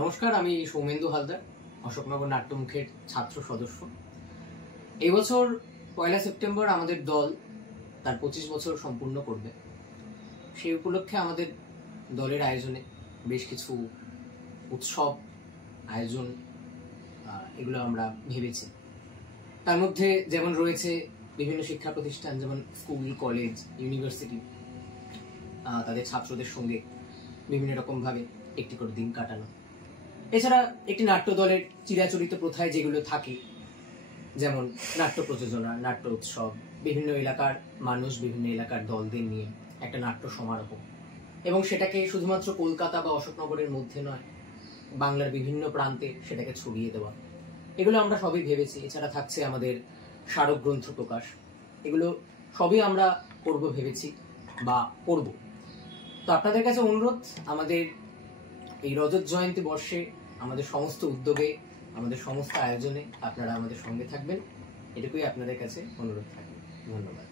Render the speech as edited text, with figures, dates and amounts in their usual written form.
নমস্কার, আমি সৌমেন্দু হালদার, অশোকনগর নাট্যমুখের ছাত্র সদস্য। এই বছর 1 সেপ্টেম্বর আমাদের দল তার 25 বছর সম্পূর্ণ করবে। সেই উপলক্ষে আমাদের দলের আয়োজনে বেশ কিছু উৎসব আয়োজন এগুলো আমরা ভেবেছি। তার মধ্যে যেমন রয়েছে বিভিন্ন শিক্ষা প্রতিষ্ঠান, যেমন স্কুল, কলেজ, ইউনিভার্সিটি, তাদের ছাত্রদের সঙ্গে বিভিন্ন রকমভাবে একটি করে দিন কাটানো। এছাড়া একটি নাট্য দলের চিরাচরিত প্রথায় যেগুলো থাকে, যেমন নাট্য প্রযোজনা, নাট্য উৎসব, বিভিন্ন এলাকার মানুষ, বিভিন্ন এলাকার দলদের নিয়ে একটা নাট্য সমারোহ, এবং সেটাকে শুধুমাত্র কলকাতা বা অশোকনগরের মধ্যে নয়, বাংলার বিভিন্ন প্রান্তে সেটাকে ছড়িয়ে দেওয়া, এগুলো আমরা সবই ভেবেছি। এছাড়া থাকছে আমাদের স্মারক গ্রন্থ প্রকাশ, এগুলো সবই আমরা করব ভেবেছি বা করব। তো আপনাদের কাছে অনুরোধ, আমাদের এই রজত জয়ন্তী বর্ষে আমাদের সমস্ত উদ্যোগে, আমাদের সমস্ত আয়োজনে আপনারা আমাদের সঙ্গে থাকবেন, এটুকুই আপনাদের কাছে অনুরোধ থাকবে। ধন্যবাদ।